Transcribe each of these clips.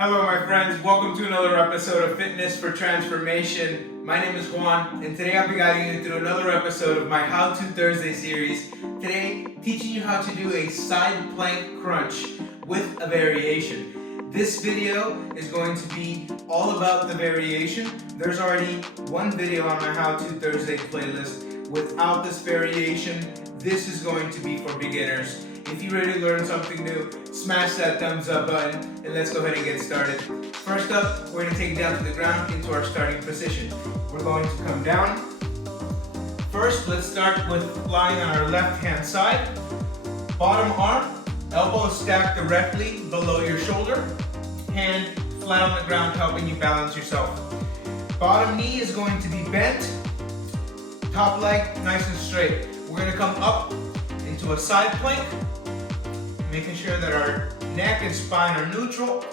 Hello my friends, welcome to another episode of Fitness for Transformation. My name is Juan, and today I'll be guiding you through another episode of my How To Thursday series. Today, teaching you how to do a side plank crunch with a variation. This video is going to be all about the variation. There's already one video on my How To Thursday playlist without this variation. This is going to be for beginners. If you're ready to learn something new, smash that thumbs up button and let's go ahead and get started. First up, we're going to take it down to the ground into our starting position. We're going to come down. First, let's start with lying on our left hand side. Bottom arm, elbow stacked directly below your shoulder. Hand flat on the ground, helping you balance yourself. Bottom knee is going to be bent. Top leg nice and straight. We're going to come up into a side plank, making sure that our neck and spine are neutral,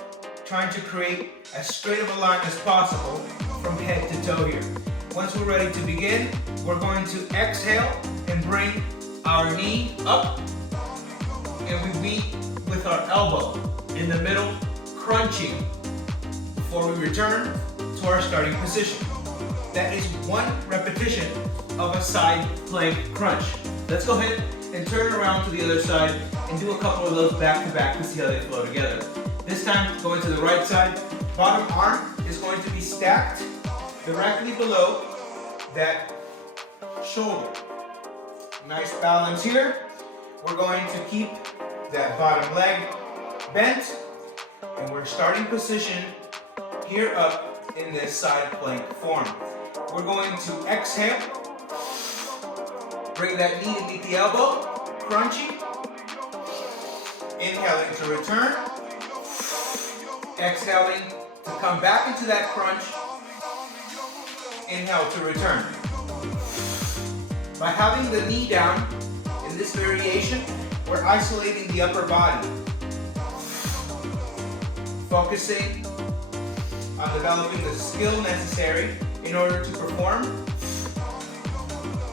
trying to create as straight of a line as possible from head to toe here. Once we're ready to begin, we're going to exhale and bring our knee up, and we meet with our elbow in the middle, crunching before we return to our starting position. That is one repetition of a side plank crunch. Let's go ahead and turn around to the other side and do a couple of those back to back to see how they flow together. This time, going to the right side, bottom arm is going to be stacked directly below that shoulder. Nice balance here. We're going to keep that bottom leg bent, and we're starting position here up in this side plank form. We're going to exhale, bring that knee to meet the elbow, crunching, inhaling to return, exhaling to come back into that crunch, inhale to return. By having the knee down in this variation, we're isolating the upper body, focusing on developing the skill necessary in order to perform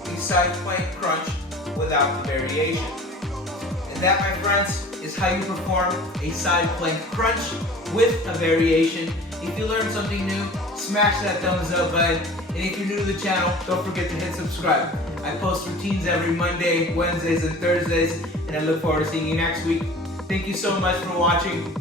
the side plank crunch without the variation. And that, my friends, is how you perform a side plank crunch with a variation. If you learned something new, smash that thumbs up button. And if you're new to the channel, don't forget to hit subscribe. I post routines every Monday, Wednesdays, and Thursdays, and I look forward to seeing you next week. Thank you so much for watching.